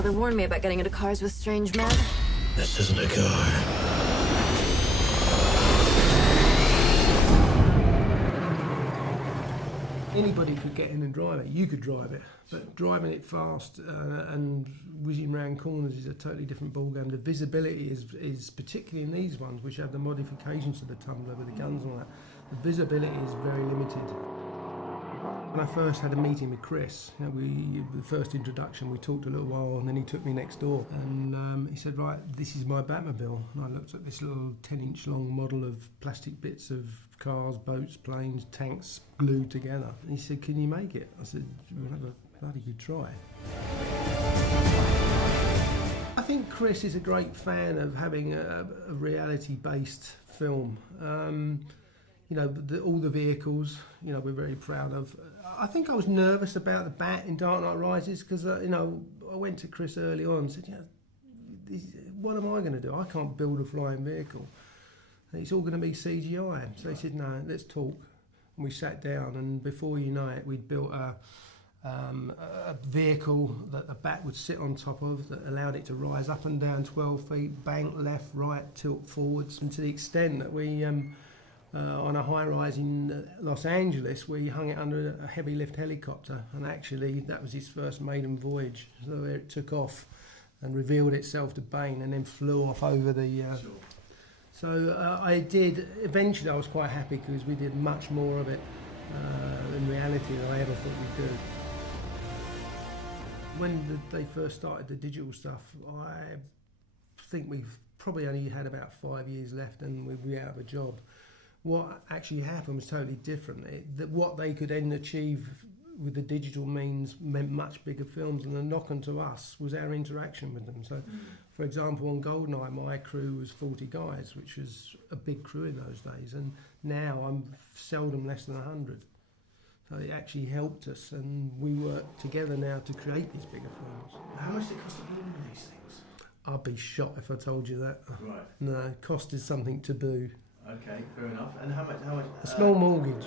mother warned me about getting into cars with strange men. This isn't a car. Anybody could get in and drive it. You could drive it, but driving it fast and whizzing round corners is a totally different ballgame. The visibility is particularly in these ones, which have the modifications to the tumbler with the guns and all that. The visibility is very limited. When I first had a meeting with Chris, the first introduction, we talked a little while, and then he took me next door, and he said, "Right, this is my Batmobile." And I looked at this little 10-inch long model of plastic bits of cars, boats, planes, tanks glued together. And he said, "Can you make it?" I said, "We'll have a bloody good try." I think Chris is a great fan of having a reality-based film. All the vehicles, we're very proud of. I think I was nervous about the Bat in Dark Knight Rises because, I went to Chris early on and said, what am I going to do? I can't build a flying vehicle. It's all going to be CGI. So he said, no, let's talk. And we sat down, and before you know it, we'd built a vehicle that the Bat would sit on top of that allowed it to rise up and down 12 feet, bank left, right, tilt forwards, and to the extent that we... on a high-rise in Los Angeles, we hung it under a heavy lift helicopter, and actually that was his first maiden voyage. So it took off and revealed itself to Bane, and then flew off over the... Eventually I was quite happy because we did much more of it in reality than I ever thought we'd do. When they first started the digital stuff, I think we've probably only had about 5 years left and we'd be out of a job. What actually happened was totally different. What they could then achieve with the digital means meant much bigger films, and the knock on to us was our interaction with them. So, for example, on Goldeneye, my crew was 40 guys, which was a big crew in those days, and now I'm seldom less than 100. So it actually helped us, and we work together now to create these bigger films. How much does it cost to build these things? I'd be shot if I told you that. Right. No, cost is something taboo. Okay, fair enough. And how much? A small mortgage.